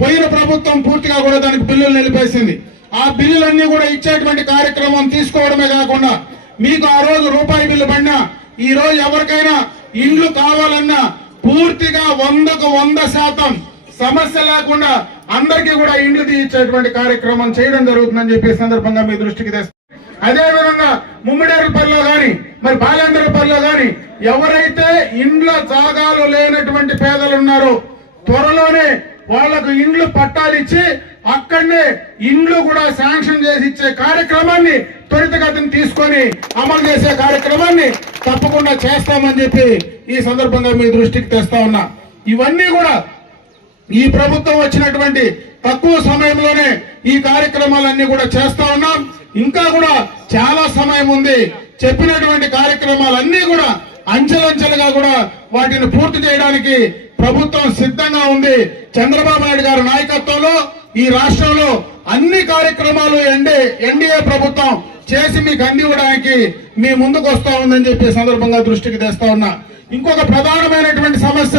పోయిన ప్రభుత్వం పూర్తిగా కూడా దానికి బిల్లులు నిలిపేసింది. ఆ బిల్లులన్నీ కూడా ఇచ్చేటువంటి కార్యక్రమం తీసుకోవడమే కాకుండా మీకు ఆ రోజు రూపాయి బిల్లు పడినా ఈ రోజు ఎవరికైనా ఇండ్లు కావాలన్నా పూర్తిగా 100% సమస్య లేకుండా అందరికీ కూడా ఇండ్లు తీయించేటువంటి కార్యక్రమం చేయడం జరుగుతుందని చెప్పే సందర్భంగా మీ దృష్టికి తెస్తాం. అదే విధంగా ముమ్మిడేరుపల్లిలో గాని మరి బాలేంద్రపల్లిలో గాని ఎవరైతే ఇండ్ల జాగాలు లేనటువంటి పేదలు ఉన్నారో త్వరలోనే వాళ్లకు ఇండ్లు పట్టాలిచ్చి అక్కడనే ఇండ్లు కూడా శాంక్షన్ చేసి ఇచ్చే కార్యక్రమాన్ని త్వరితగతిని తీసుకొని అమలు చేసే కార్యక్రమాన్ని తప్పకుండా చేస్తామని చెప్పి ఈ సందర్భంగా మీ దృష్టికి తెస్తా ఉన్నా. ఇవన్నీ కూడా ఈ ప్రభుత్వం వచ్చినటువంటి తక్కువ సమయంలోనే ఈ కార్యక్రమాలన్నీ కూడా చేస్తా ఉన్నాం. ఇంకా కూడా చాలా సమయం ఉంది. చెప్పినటువంటి కార్యక్రమాలన్నీ కూడా అంచెలంచెలుగా కూడా వాటిని పూర్తి చేయడానికి ప్రభుత్వం సిద్ధంగా ఉంది. చంద్రబాబు నాయుడు గారి నాయకత్వంలో ఈ రాష్ట్రంలో అన్ని కార్యక్రమాలు ఎన్డీఏ ప్రభుత్వం చేసి మీకు అందివ్వడానికి మీ ముందుకు వస్తా ఉందని చెప్పి సందర్భంగా దృష్టికి తెస్తా ఉన్నా. ఇంకొక ప్రధానమైనటువంటి సమస్య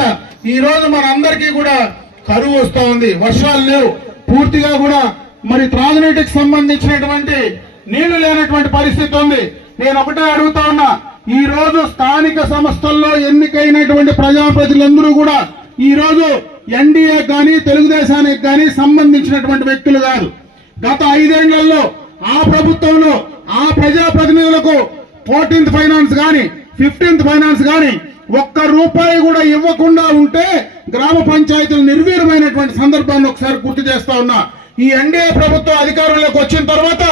ఈ రోజు మన అందరికీ కూడా కరువు వస్తా ఉంది. వర్షాలు లేవు, పూర్తిగా కూడా మరి త్రాగునీటికి సంబంధించినటువంటి నీళ్లు లేనటువంటి పరిస్థితి ఉంది. నేను ఒకటే అడుగుతా ఉన్నా, ఈ రోజు స్థానిక సంస్థల్లో ఎన్నికైనటువంటి ప్రజాప్రతినిధులందరూ కూడా ఈ రోజు ఎన్డీఏ కానీ తెలుగుదేశానికి కానీ సంబంధించినటువంటి వ్యక్తులు కాదు. గత 5 ఏళ్లలో ఆ ప్రభుత్వంలో ఆ ప్రజాప్రతినిధులకు 14th ఫైనాన్స్ కానీ 15th ఫైనాన్స్ కానీ ఒక్క రూపాయి కూడా ఇవ్వకుండా ఉంటే గ్రామ పంచాయతీలు నిర్వీర్యమైనటువంటి సందర్భాన్ని ఒకసారి గుర్తు చేస్తా ఉన్నా. ఈ ఎన్డీఏ ప్రభుత్వం అధికారంలోకి వచ్చిన తర్వాత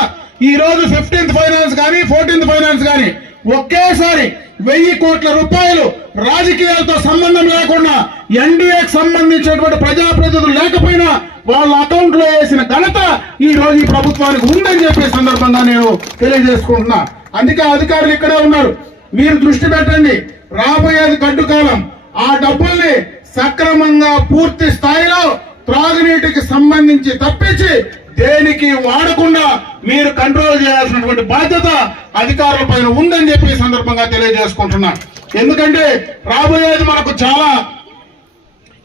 ఈ రోజు 15th ఫైనాన్స్ కానీ 14th ఫైనాన్స్ కానీ ఒకేసారి 1000 కోట్ల రూపాయలు రాజకీయాలతో సంబంధం లేకుండా ఎన్డీఏకి సంబంధించినటువంటి ప్రజాప్రతినిధులు లేకపోయినా వాళ్ళ అకౌంట్ లో వేసిన ఘనత ఈ రోజు ఈ ప్రభుత్వానికి ఉందని చెప్పే సందర్భంగా నేను తెలియజేసుకుంటున్నా. అందుకే అధికారులు ఇక్కడే ఉన్నారు, మీరు దృష్టి పెట్టండి. రాబోయేది గడ్డు కాలం. ఆ డబ్బుల్ని సక్రమంగా పూర్తి స్థాయిలో త్రాగునీటికి సంబంధించి తప్పించి దేనికి వాడకుండా మీరు కంట్రోల్ చేయాల్సినటువంటి బాధ్యత అధికారుల పైన ఉందని చెప్పి ఈ సందర్భంగా తెలియజేసుకుంటున్నా. ఎందుకంటే రాబోయేది మనకు చాలా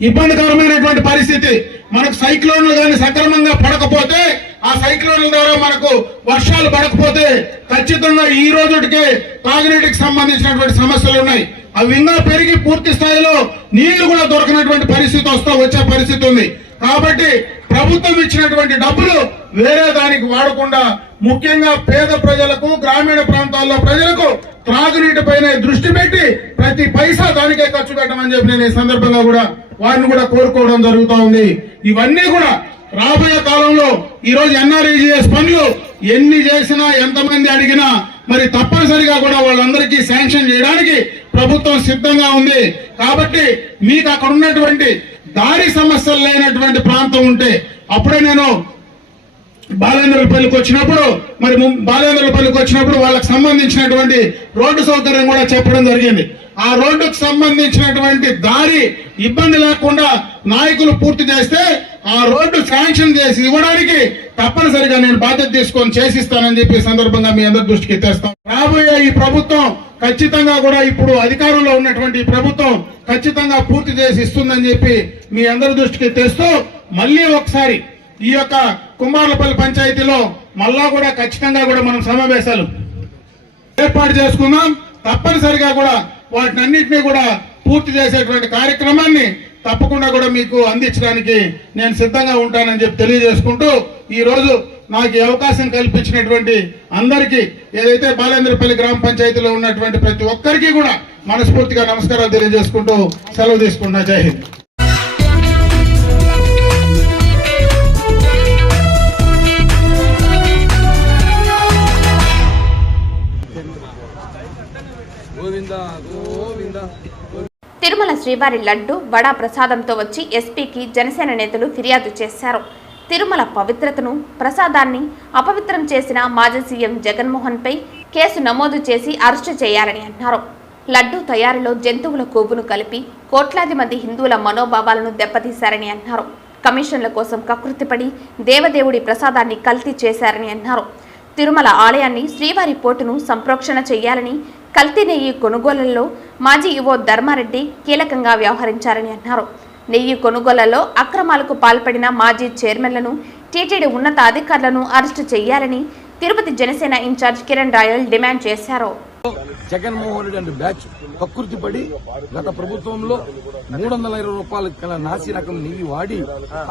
ఇబ్బందికరమైనటువంటి పరిస్థితి. మనకు సైక్లోన్లు కానీ సక్రమంగా పడకపోతే, ఆ సైక్లోన్ల ద్వారా మనకు వర్షాలు పడకపోతే ఖచ్చితంగా ఈ రోజుటికే తాగునీటికి సంబంధించినటువంటి సమస్యలు ఉన్నాయి. అవి ఇంకా పెరిగి పూర్తి స్థాయిలో నీళ్లు కూడా దొరకనటువంటి పరిస్థితి వచ్చే పరిస్థితి ఉంది. కాబట్టి ప్రభుత్వం ఇచ్చినటువంటి డబ్బులు వేరే దానికి వాడకుండా ముఖ్యంగా పేద ప్రజలకు, గ్రామీణ ప్రాంతాల్లో ప్రజలకు త్రాగునీటిపైన దృష్టి పెట్టి ప్రతి పైసా దానికే ఖర్చు పెట్టమని చెప్పి నేను ఈ సందర్భంగా కూడా వారిని కూడా కోరుకోవడం జరుగుతూ ఉంది. ఇవన్నీ కూడా రాబోయే కాలంలో ఈ రోజు ఎన్ఆర్ఈజీఎస్ పనులు ఎన్ని చేసినా, ఎంతమంది అడిగినా మరి తప్పనిసరిగా కూడా వాళ్ళందరికీ శాంక్షన్ చేయడానికి ప్రభుత్వం సిద్ధంగా ఉంది. కాబట్టి మీకు అక్కడ ఉన్నటువంటి దారి సమస్యలు లేనటువంటి ప్రాంతం ఉంటే, అప్పుడే నేను బాలేంద్రపల్లికి వచ్చినప్పుడు వాళ్ళకి సంబంధించినటువంటి రోడ్డు సౌకర్యం కూడా చెప్పడం జరిగింది. ఆ రోడ్డుకు సంబంధించినటువంటి దారి ఇబ్బంది లేకుండా నాయకులు పూర్తి చేస్తే ఆ రోడ్డు శాంక్షన్ చేసి ఇవ్వడానికి తప్పనిసరిగా నేను బాధ్యత తీసుకొని చేసిస్తానని చెప్పి సందర్భంగా మీ అందరి దృష్టికి తెస్తాం. రాబోయే ఈ ప్రభుత్వం ఖచ్చితంగా కూడా ఇప్పుడు అధికారంలో ఉన్నటువంటి ఈ ప్రభుత్వం ఖచ్చితంగా పూర్తి చేసి ఇస్తుందని చెప్పి మీ అందరి దృష్టికి తెస్తూ, మళ్ళీ ఒకసారి ఈ యొక్క కుమార్లపల్లి పంచాయతీలో మళ్ళా కూడా ఖచ్చితంగా కూడా మనం సమావేశాలు ఏర్పాటు చేసుకుందాం. తప్పనిసరిగా కూడా వాటినన్నింటినీ కూడా పూర్తి చేసేటువంటి కార్యక్రమాన్ని తప్పకుండా కూడా మీకు అందించడానికి నేను సిద్ధంగా ఉంటానని చెప్పి తెలియజేసుకుంటూ, ఈ రోజు నాకు ఈ అవకాశం కల్పించినటువంటి అందరికీ, ఏదైతే బాలేంద్రపల్లి గ్రామ పంచాయతీలో ఉన్నటువంటి ప్రతి ఒక్కరికి కూడా మనస్ఫూర్తిగా నమస్కారాలు తెలియజేసుకుంటూ సెలవు తీసుకుంటున్నా. జై హింద్. తిరుమల శ్రీవారి లడ్డు వడా ప్రసాదంతో వచ్చి ఎస్పీకి జనసేన నేతలు ఫిర్యాదు చేశారు. తిరుమల పవిత్రతను, ప్రసాదాన్ని అపవిత్రం చేసిన మాజీ సీఎం జగన్మోహన్ పై కేసు నమోదు చేసి అరెస్టు చేయాలని అన్నారు. లడ్డు తయారీలో జంతువుల కొవ్వును కలిపి కోట్లాది మంది హిందువుల మనోభావాలను దెబ్బతీశారని అన్నారు. కమిషన్ల కోసం కకృతిపడి దేవదేవుడి ప్రసాదాన్ని కల్తీ చేశారని అన్నారు. తిరుమల ఆలయాన్ని, శ్రీవారి పోటును సంప్రోక్షణ చేయాలని, కల్తీ నెయ్యి కొనుగోళ్లలో మాజీ ఈవో ధర్మారెడ్డి కీలకంగా వ్యవహరించారని అన్నారు. నెయ్యి కొనుగోళ్లలో అక్రమాలకు పాల్పడిన మాజీ చైర్మన్లను, టీటీడీ ఉన్నత అధికారులను అరెస్టు చేయాలని తిరుపతి జనసేన ఇన్ఛార్జ్ కిరణ్ రాయల్ డిమాండ్ చేశారు. జగన్మోహన్ రెడ్డి అంటే బ్యాచ్ కక్కుర్తి పడి గత ప్రభుత్వంలో 320 రూపాయల కల నాసి రకం నెయ్యి వాడి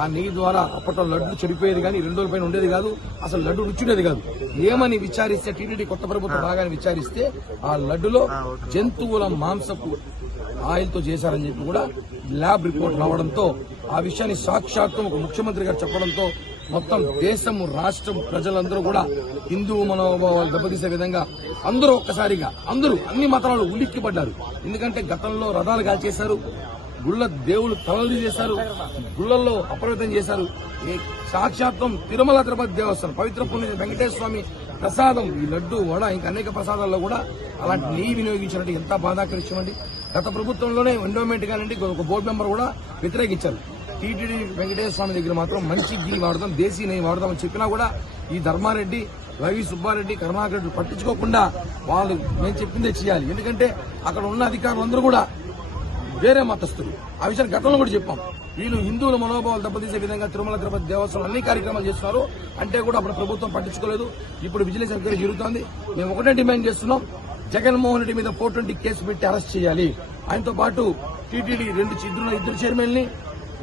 ఆ నెయ్యి ద్వారా అప్పట్లో లడ్డు చెడిపోయేది కానీ 2 రోజుల పైన ఉండేది కాదు, అసలు లడ్డు రుచిడేది కాదు. ఏమని విచారిస్తే టీటీడీ కొత్త ప్రభుత్వం బాగానే విచారిస్తే ఆ లడ్డులో జంతువుల మాంసపు ఆయిల్తో చేశారని చెప్పి కూడా ల్యాబ్ రిపోర్ట్ రావడంతో ఆ విషయాన్ని సాక్షాత్తు ఒక ముఖ్యమంత్రి గారు చెప్పడంతో మొత్తం దేశం, రాష్ట్రం, ప్రజలందరూ కూడా హిందూ మనోభావాలు దెబ్బతీసే విధంగా అందరూ ఒక్కసారిగా అన్ని మతాలు ఉలిక్కిపడ్డారు. ఎందుకంటే గతంలో రథాలు కాల్చేశారు, గుళ్ళ దేవుళ్ళు తలలు చేశారు, గుళ్ళల్లో అప్రమత్తం చేశారు. సాక్షాత్తం తిరుమల తిరుపతి దేవస్థానం పవిత్ర పుణ్య వెంకటేశ్వర స్వామి ప్రసాదం ఈ లడ్డు, వడ, ఇంకా అనేక ప్రసాదాల్లో కూడా అలాంటి నెయ్యి వినియోగించినట్టు ఎంత బాధాకర విషయం అండి. గత ప్రభుత్వంలోనే ఎండోమెంట్ గానండి ఒక బోర్డు మెంబర్ కూడా వ్యతిరేకించారు. టీటీడీ వెంకటేశ్వర స్వామి దగ్గర మాత్రం మంచి ఘీ వాడదాం, దేశీ నెయ్యి వాడదామని చెప్పినా కూడా ఈ ధర్మారెడ్డి, రవి సుబ్బారెడ్డి, కరుణాకర్ రెడ్డి పట్టించుకోకుండా వాళ్ళు మేము చెప్పిందే చేయాలి. ఎందుకంటే అక్కడ ఉన్న అధికారులందరూ కూడా వేరే మతస్థులు. ఆ విషయాన్ని గతంలో కూడా చెప్పాం. వీళ్ళు హిందువుల మనోభావాలు దెబ్బతీసే విధంగా తిరుమల తిరుపతి దేవస్థానం అన్ని కార్యక్రమాలు చేస్తున్నారు అంటే కూడా అప్పుడు ప్రభుత్వం పట్టించుకోలేదు. ఇప్పుడు విజిలెన్స్ ఎంక్వైరీ జరుగుతోంది. మేము ఒకటే డిమాండ్ చేస్తున్నాం, జగన్మోహన్ రెడ్డి మీద 420 కేసు పెట్టి అరెస్ట్ చేయాలి. ఆయనతో పాటు టీటీడీ ఇద్దరు చైర్మన్ని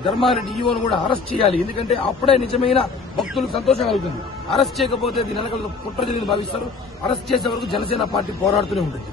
ధర్మారెడ్డి ఈవోను కూడా అరెస్ట్ చేయాలి. ఎందుకంటే అప్పుడే నిజమైన భక్తులకు సంతోషం కలుగుతుంది. అరెస్ట్ చేయకపోతే దీని వెనకాల కుట్ర జరిగింది భావిస్తారు. అరెస్ట్ చేసే వరకు జనసేన పార్టీ పోరాడుతూనే ఉంటుంది.